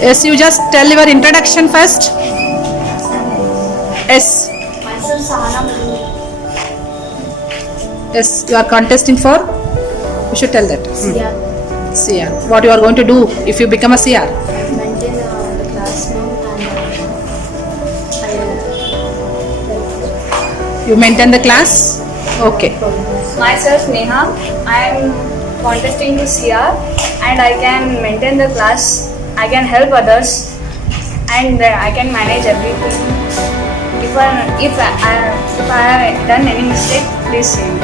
Yes, you just tell your introduction first. Yes. Myself Sahana. Yes, you are contesting for? You should tell that. Yeah. CR. What you are going to do if you become a CR? Maintain the class note You maintain the class? Okay. Myself Neha, I am contesting to CR and I can maintain the class, I can help others and I can manage everything. If I have done any mistake, please say me.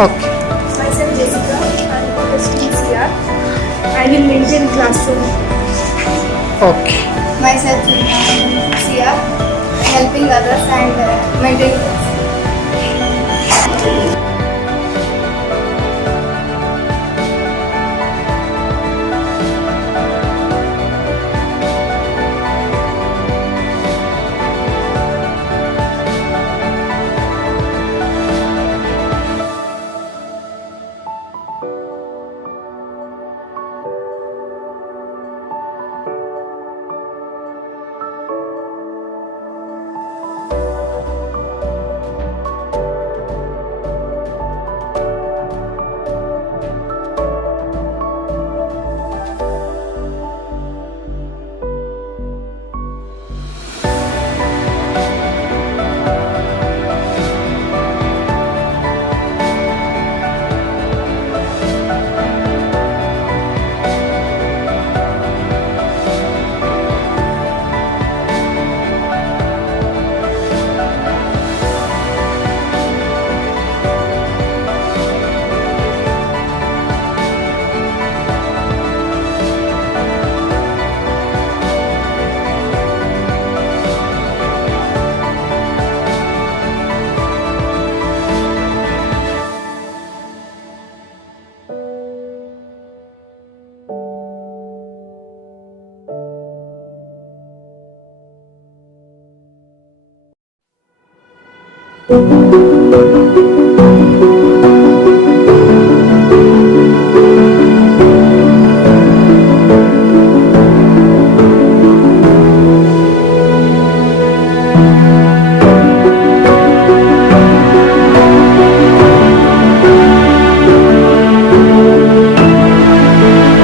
Okay. Myself Jessica, I am contesting CR. I will maintain classroom. Okay. Myself CR, helping others and maintaining class.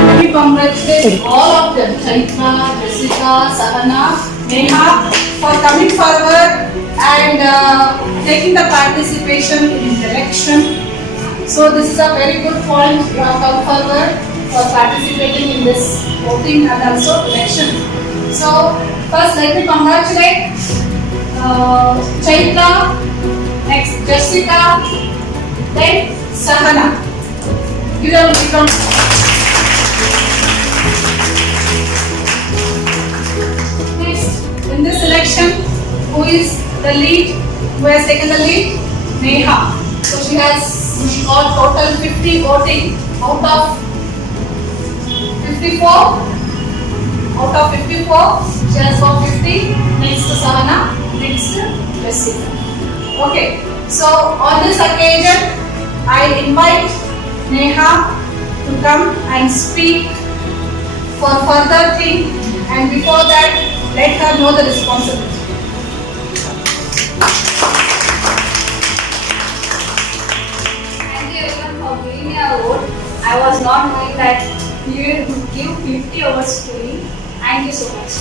Let me congratulate all of them, Chaitra, Jessica, Sahana, Neha, for coming forward and taking the participation in the election. So this is a very good point. You have come forward for participating in this voting and also election. So first let me congratulate Chaitra, next Jessica, then Sahana. Give them a big round. Next, in this election, who is the lead? Who has taken the lead? Neha. So she got total 50 voting out of 54. Out of 54, she has got 50. Next to Sahana, next to Jessica. Okay. So on this occasion, I invite Neha to come and speak for further thing, and before that, let her know the responsibility. Thank you everyone for giving me a vote. I was not knowing that you would give 50 hours to me. Thank you so much.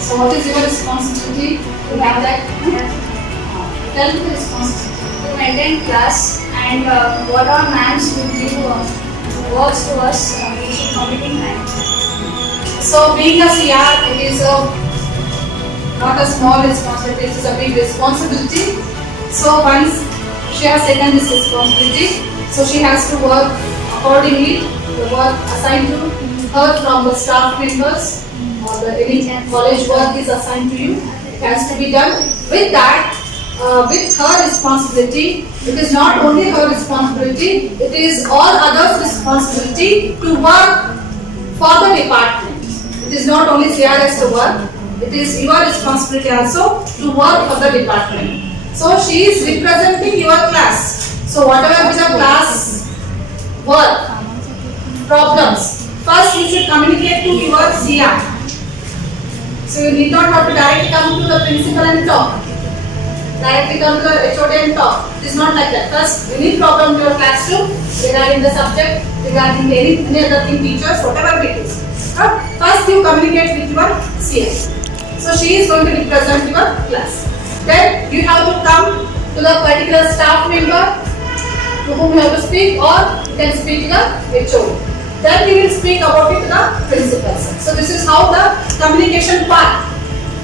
So what is your responsibility to have that? Tell me the responsibility. To maintain class and what our ma'ams will give works to us, we should complete in time. So being a CR, it is not a small responsibility, it is a big responsibility. So once she has taken this responsibility, so she has to work accordingly. The work assigned to her from the staff members or any college work is assigned to you. It has to be done. With that, with her responsibility, it is not only her responsibility, it is all others' responsibility to work for the department. It is not only CRS to work, it is your responsibility also to work for the department. So she is representing your class. So whatever is the class work, problems, first you should communicate to your CR. So you need not have to directly come to the principal and talk. Directly come to the HOD and talk. It is not like that. First, you need problem to your classroom regarding the subject, regarding any other thing, teachers, whatever it is. First, you communicate with your CS. So she is going to represent your class. Then you have to come to the particular staff member to whom you have to speak, or you can speak to the HOD. Then we will speak about it to the principal. So this is how the communication part.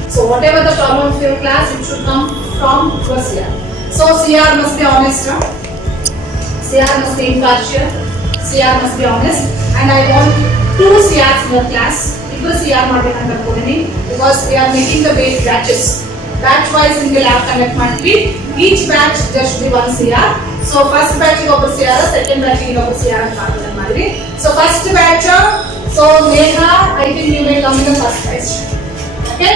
So whatever the problem of your class, it should come from your CR. So CR must be honest. CR must be impartial. CR must be honest. And I want 2 CRs in your class. People CR ಮಾಡಬೇಕಂತ ಕೊಡ್ತೀನಿ because we are making the batches. Batch wise in the lab conduct ಮಾಡ್ತೀವಿ. Each batch there should be 1 CR. So first batch ಗೆ ಒಬ್ಬ CR, second batch ಗೆ ಒಬ್ಬ CR ಅಂತ ಮಾಡಿದ್ವಿ. So first batch, so Neha, I think you may come in the first batch. Okay?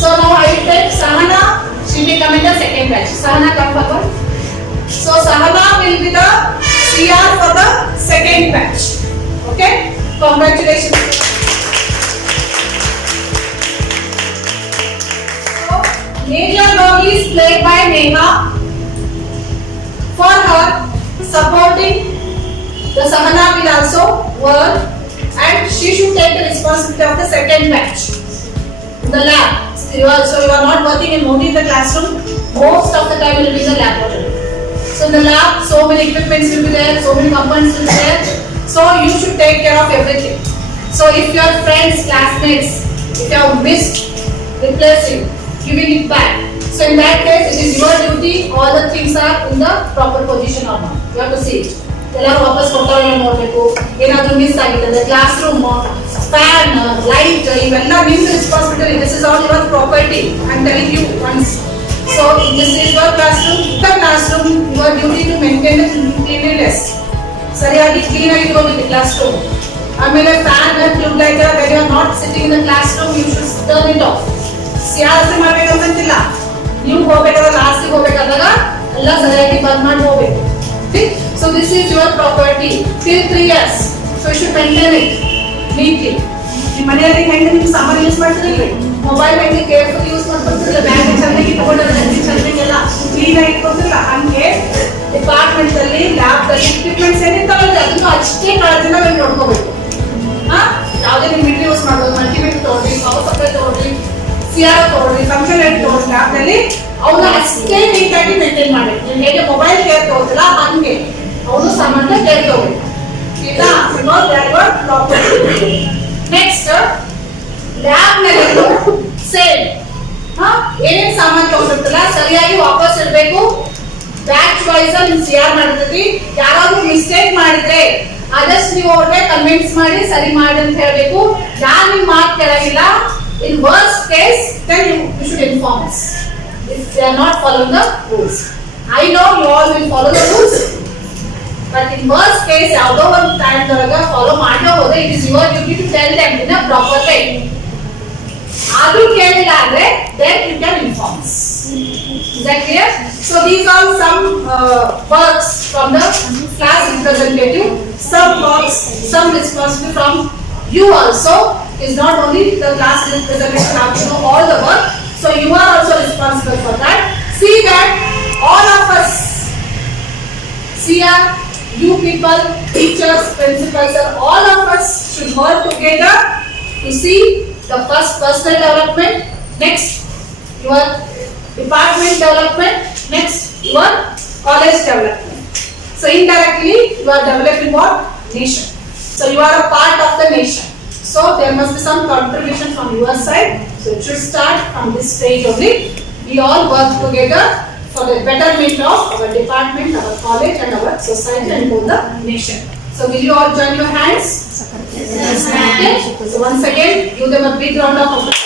So now I will take Sahana, she may come in the second batch. Sahana, come forward. So Sahana will be the CR for the second batch. Okay? Congratulations. So major role is played by Neha for her supporting. The Sahana will also work and she should take the responsibility of the second batch. The lab. So you are not working only in the classroom. Most of the time you will be in the laboratory. So in the lab, so many equipments will be there, so many components will be there. So you should take care of everything. So if your friends, classmates, if you have missed replacing, giving it back. So in that case, it is your duty. All the things are in the proper position or not. You have to see it. ಎಲ್ಲರೂ ವಾಪಸ್ ಕೊಟ್ಟವ್ರೆ ನೋಡಬೇಕು. ಏನಾದರೂ miss ಆಗಿದೆ class room, fan, light, ಇವೆಲ್ಲ ನಿಮ್ಮ responsibility. This is all your property. I am telling you once. So this is your classroom. Your duty to maintain cleanliness. ಸರಿಯಾಗಿ clean ಆಗಿ ಇಟ್ಕೋಬೇಕು ಕ್ಲಾಸ್ ರೂಮ್. ಆಮೇಲೆ fan, tube light, when you are not sitting in the classroom you should turn it off. ಜಾಸ್ತಿ ಮಾಡ್ಬೇಕಂತಿಲ್ಲ. ನೀವು ಹೋಗ್ಬೇಕಾದ್ರೆ ಲಾಸ್ಟಿಗೆ ಹೋಗ್ಬೇಕಾದಾಗ ಎಲ್ಲ ಸರಿಯಾಗಿ ಬಂದ್ ಮಾಡಿ ಹೋಗ್ಬೇಕು. So this is your property till 3 years. So you should maintain it neatly. ನಿಮ್ಮ ಮನೆಯಲ್ಲಿ ಹೆಂಗೆ ನೀವು ಸಾಮಾನು ಯೂಸ್ ಮಾಡ್ತಿರಲಿಲ್ಲ, ಮೊಬೈಲ್ ಹೆಂಗೆ ಕೇರ್ಫುಲ್ ಯೂಸ್ ಮಾಡ್ಕೊತಿರಲಿಲ್ಲ, ಬ್ಯಾಗ್ ಚೆನ್ನಾಗಿ ತಗೊಂಡಿರಲಿಲ್ಲ, ಚೆನ್ನಾಗೆಲ್ಲ ಕ್ಲೀನ್ ಆಗಿ ಇಟ್ಕೊತಿರಲಿಲ್ಲ, ಹಂಗೆ ಡಿಪಾರ್ಟ್ಮೆಂಟ್ ಅಲ್ಲಿ ಲ್ಯಾಬ್ ಅಲ್ಲಿ ಇಕ್ವಿಪ್ಮೆಂಟ್ಸ್ ಏನಿದೆ ತಗೊಳ್ಳಿ ಅದನ್ನು ಅಷ್ಟೇ ಕಾಳಜಿನ ನೀವು ನೋಡ್ಕೋಬೇಕು. ಯಾವುದೇ ನೀವು ಮೀಟರ್ ಯೂಸ್ ಮಾಡ್ಬೋದು, ಮಲ್ಟಿಮೀಟರ್ ತಗೊಳ್ಳಿ, ಪವರ್ ಸಪ್ಲೈ ತಗೊಳ್ಳಿ, CR ತಗೊಳ್ಳಿ, ಫಂಕ್ಷನ್ ಲೈಟ್ ತಗೊಳ್ಳಿ, ಲ್ಯಾಬ್ನಲ್ಲಿ ಅವನ್ನ ಅಷ್ಟೇ ನೀಟಾಗಿ ಮೇಂಟೈನ್ ಮಾಡಬೇಕು. ನೀವು ಹೇಗೆ ಮೊಬೈಲ್ ಕೇರ್ ತಗೋತಿಲ್ಲ ಹಂಗೆ ಅವನು ಸಾಮಾನ್ಯ ಕೇರ್ ತಗೋಬೇಕು. ಆಯ್ತಾ? Because they are your property. Next lab ನಲ್ಲಿ ಸೇಮ್ ಏನೇನ್ ಸಾಮಾನು ತಗೊಂಡಿರ್ತಲ್ಲ ಸರಿಯಾಗಿ ವಾಪಸ್ ಇಡಬೇಕು. ಬ್ಯಾಚ್ ವೈಸ್ ನಿಮ್ CR ಮಾಡಿರ್ತೀವಿ. ಯಾರಾದ್ರೂ ಮಿಸ್ಟೇಕ್ ಮಾಡಿದ್ರೆ ಆದಷ್ಟು ನೀವು ಅವ್ರಿಗೆ ಕನ್ವಿನ್ಸ್ ಮಾಡಿ ಸರಿ ಮಾಡಿ ಅಂತ ಹೇಳ್ಬೇಕು. ನಾನು ನಿಮ್ ಮಾತು ಕೇಳಂಗಿಲ್ಲ. In worst case, then you should inform us if they are not following the rules. I know you all will follow the rules, but in worst case, ಯಾವುದೋ ಒಂದು ಟೈಮ್ ದೊಳಗೆ ಫಾಲೋ ಮಾಡೋ ಹೋದ್ರೆ it is your duty to tell them in a proper way. ಆದ್ರೂ ಕೇಳಿಲ್ಲ ಅಂದ್ರೆ then you can inform us. Is that clear? So these are some works from the class representative. Some works, some responsibility from you also. Is not only the class representative have to know all the work, so you are also responsible for that. See that all of us, CR, you people, teachers, principals, and all of us should work together to see the first personal development, next your department development, next your college development. So indirectly you are developing what? Nation. So you are a part of the nation. So there must be some contribution from your side. So it should start from this stage only. We all work together for the betterment of our department, our college, and our society, and for the nation. So will you all join your hands? Yes. Okay. So once again, give them a big round of applause.